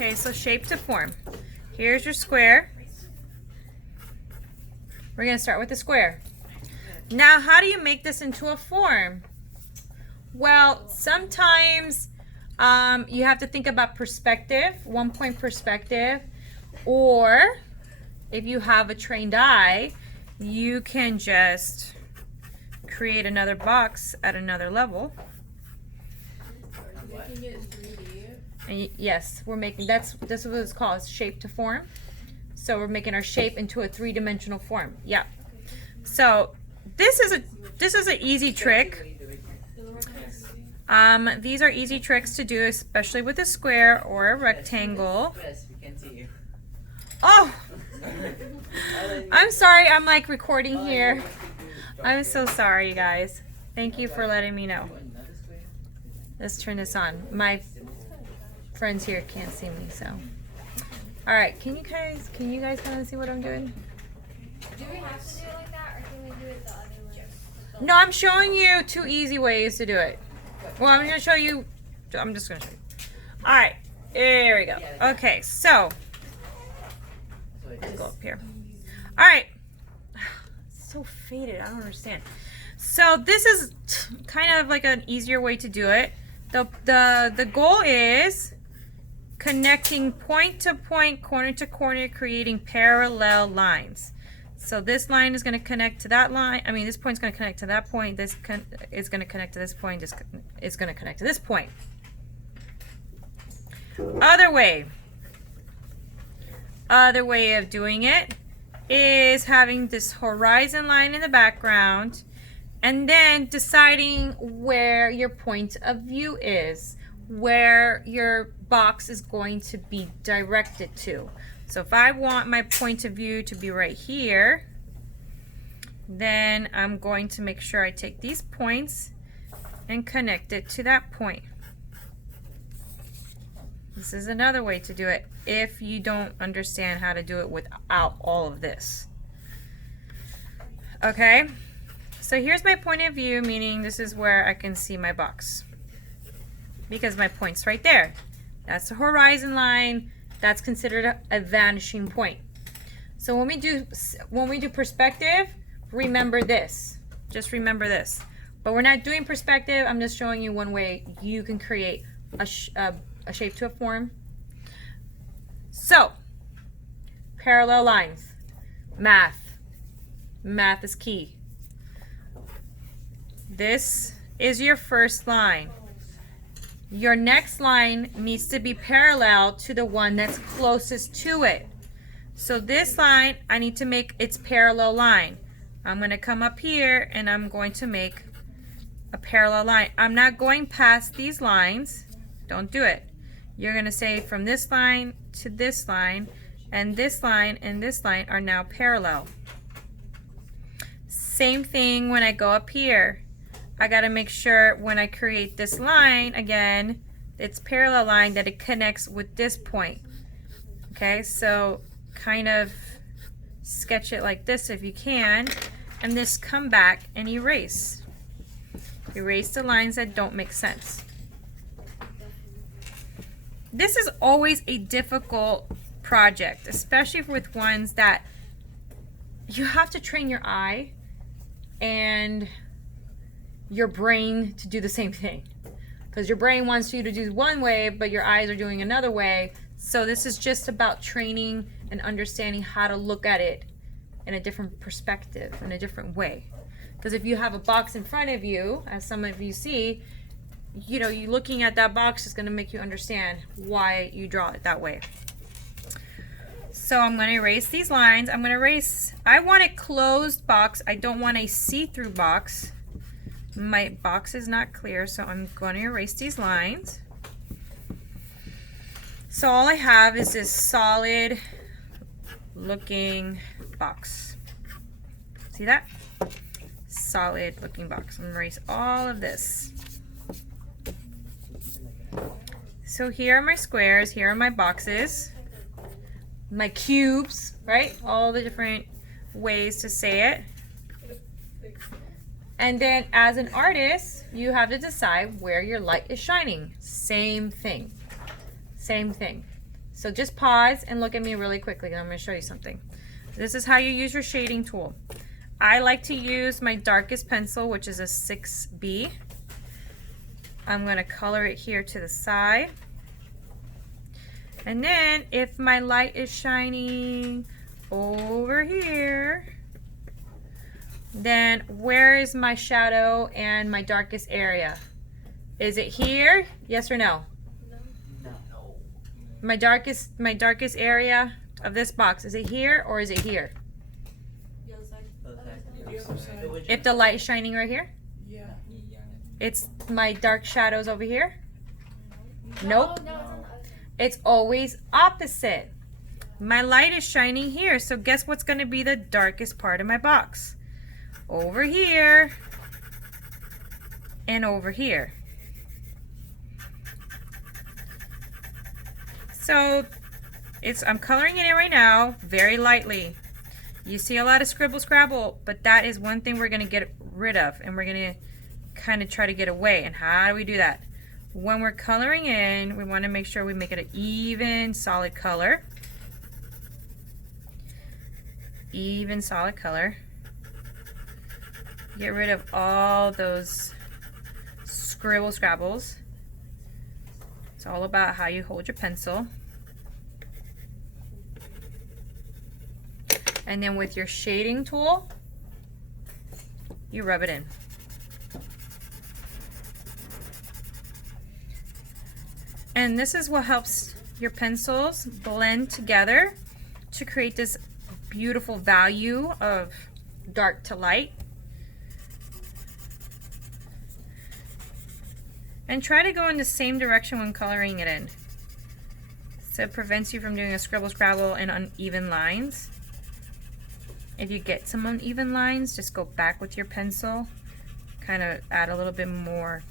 Okay, so shape to form. Here's your square. We're going to start with the square. Now, how do you make this into a form? Well, sometimes you have to think about perspective, 1-point perspective, or if you have a trained eye, you can just create another box at another level. And yes, we're making, this is what it's called, shape to form. So we're making our shape into a 3-dimensional form. Yeah. So this is an easy trick. These are easy tricks to do, especially with a square or a rectangle. Oh, I'm sorry. I'm like recording here. I'm so sorry, you guys. Thank you for letting me know. Let's turn this on. My friends here can't see me, so. All right, can you guys kind of see what I'm doing? Do we have to do it like that, or can we do it the other way? No, I'm showing you 2 easy ways to do it. Well, I'm just gonna show you. All right, there we go. Okay, so let's go up here. All right, it's so faded. I don't understand. So this is kind of like an easier way to do it. The goal is connecting point to point, corner to corner, creating parallel lines. So this line is going to connect to that line. I mean, this point is going to connect to that point. This is going to connect to this point. This is going to connect to this point. Other way of doing it is having this horizon line in the background and then deciding where your point of view is, where your box is going to be directed to. So if I want my point of view to be right here, then I'm going to make sure I take these points and connect it to that point. This is another way to do it if you don't understand how to do it without all of this. Okay, so here's my point of view, meaning this is where I can see my box because my point's right there. That's the horizon line. That's considered a vanishing point. So when we do perspective, remember this. Just remember this. But we're not doing perspective. I'm just showing you one way you can create a shape to a form. So, parallel lines. Math. Math is key. This is your first line. Your next line needs to be parallel to the one that's closest to it. So this line, I need to make its parallel line. I'm going to come up here and I'm going to make a parallel line. I'm not going past these lines. Don't do it. You're going to say from this line to this line, and this line and this line are now parallel. Same thing when I go up here. I got to make sure when I create this line again, it's parallel line, that it connects with this point. Okay, so kind of sketch it like this if you can, and just come back and erase. Erase the lines that don't make sense. This is always a difficult project, especially with ones that you have to train your eye and your brain to do the same thing, because your brain wants you to do one way but your eyes are doing another way. So this is just about training and understanding how to look at it in a different perspective, in a different way. Because if you have a box in front of you, as some of you see, you know, you looking at that box is going to make you understand why you draw it that way. So I'm going to erase these lines. I want a closed box. I don't want a see-through box. My box is not clear, so I'm going to erase these lines. So all I have is this solid looking box. See that? Solid looking box. I'm going to erase all of this. So here are my squares, here are my boxes, my cubes, right? All the different ways to say it. And then as an artist, you have to decide where your light is shining. Same thing. Same thing. So just pause and look at me really quickly. I'm going to show you something. This is how you use your shading tool. I like to use my darkest pencil, which is a 6B. I'm going to color it here to the side. And then if my light is shining over here, then where is my shadow and my darkest area? Is it here? Yes or no? No. My darkest area of this box, is it here or is it here? If the light is shining right here? Yeah. It's my dark shadows over here? Nope. No, it's on the other side. It's always opposite. My light is shining here, so guess what's going to be the darkest part of my box? Over here and over here. So I'm coloring it in right now very lightly. You see a lot of scribble scrabble, but that is one thing we're going to get rid of, and we're going to kind of try to get away. And how do we do that? When we're coloring in, we want to make sure we make it an even solid color. Even solid color. Get rid of all those scribble scrabbles. It's all about how you hold your pencil. And then with your shading tool, you rub it in. And this is what helps your pencils blend together to create this beautiful value of dark to light. And try to go in the same direction when coloring it in, so it prevents you from doing a scribble scrabble and uneven lines. If you get some uneven lines, just go back with your pencil, kind of add a little bit more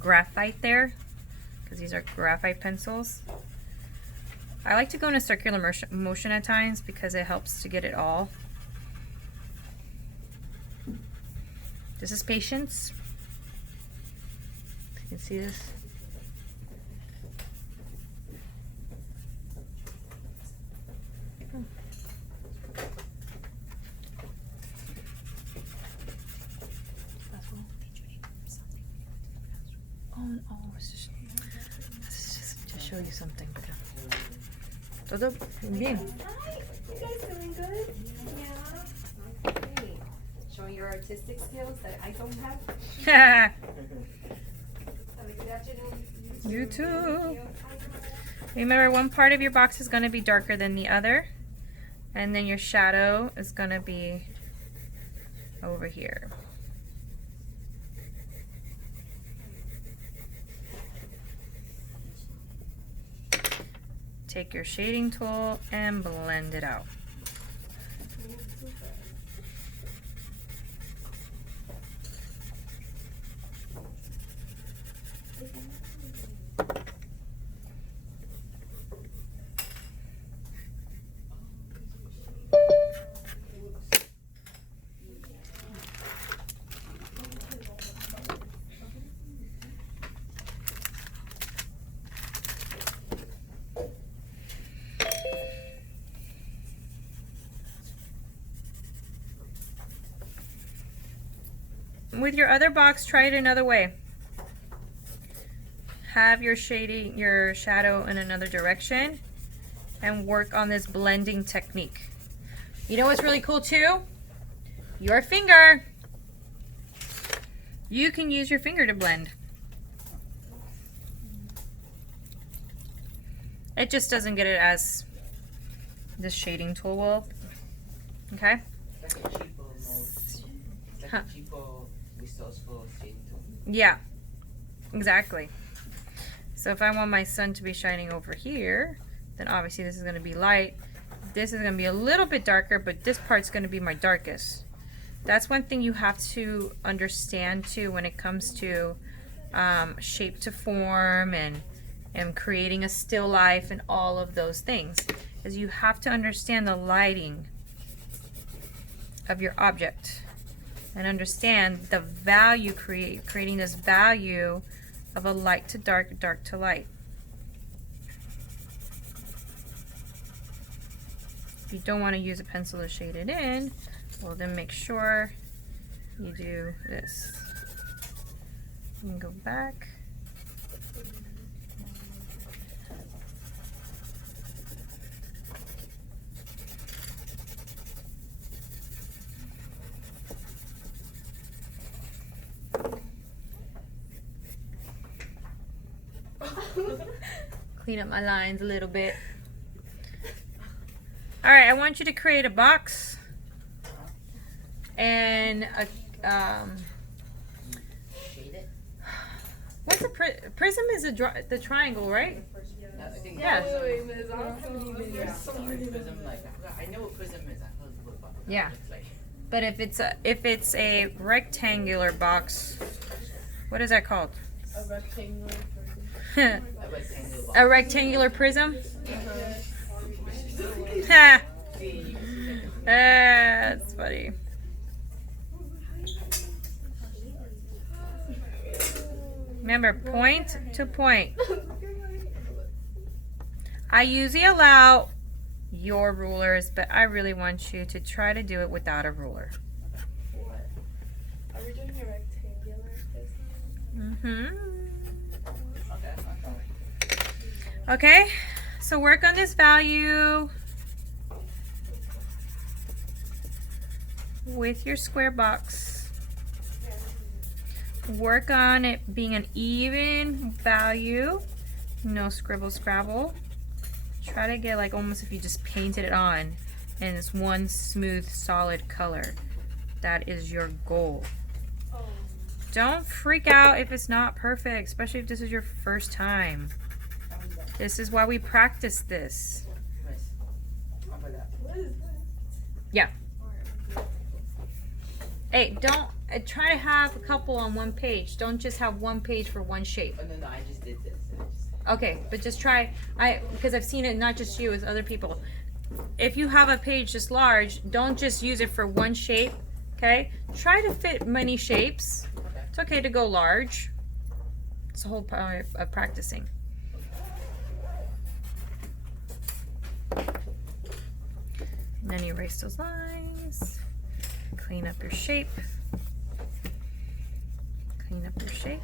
graphite there, because these are graphite pencils. I like to go in a circular motion at times because it helps to get it all. This is patience. You can see this. It's just to show you something. Todo bien. Hi, you guys doing good? Yeah. Great. Showing your artistic skills that I don't have. Have a good afternoon. You too. Remember, one part of your box is going to be darker than the other, and then your shadow is going to be over here. Take your shading tool and blend it out. With your other box, try it another way. Have your shading, your shadow in another direction, and work on this blending technique. You know what's really cool too? Your finger. You can use your finger to blend. It just doesn't get it as this shading tool will. Okay? It's like a cheapo mode. It's like Huh. a cheapo resourceful shading tool. Yeah, exactly. So if I want my sun to be shining over here, then obviously this is going to be light. This is going to be a little bit darker, but this part's going to be my darkest. That's one thing you have to understand too when it comes to shape to form and creating a still life and all of those things, is you have to understand the lighting of your object and understand the value, creating this value of a light to dark, dark to light. If you don't want to use a pencil to shade it in, well then make sure you do this. You can go back. Clean up my lines a little bit. All right, I want you to create a box and a Shade it? what's a prism? Is the triangle, right? No, I think Yeah. prism, like, I know what prism is. I know what box. Yeah. It's like, But if it's a rectangular box, what is that called? A rectangular a rectangle box. A rectangular prism? Ha! That's funny. Remember, point to point. I usually allow your rulers, but I really want you to try to do it without a ruler. What? Are we doing a rectangular prism? Mm-hmm. Okay. Okay, so work on this value with your square box. Work on it being an even value, no scribble scrabble. Try to get like almost if you just painted it on and it's one smooth solid color. That is your goal. Oh. Don't freak out if it's not perfect, especially if this is your first time. This is why we practice this. Nice. How about that? What is that? Yeah. Hey, don't try to have a couple on one page. Don't just have one page for one shape. Oh, no, I just did this. Okay, but just try. Because I've seen it not just you, it's other people. If you have a page this large, don't just use it for one shape. Okay, try to fit many shapes. Okay. It's okay to go large. It's the whole part of practicing. And then erase those lines. Clean up your shape. Clean up your shape.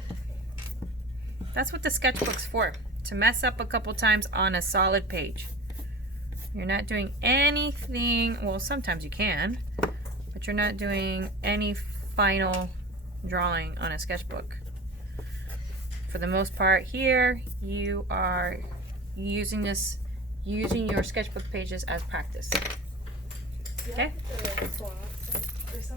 That's what the sketchbook's for. To mess up a couple times on a solid page. You're not doing anything, well sometimes you can, but you're not doing any final drawing on a sketchbook. For the most part here, you are using your sketchbook pages as practice. Okay? Or something.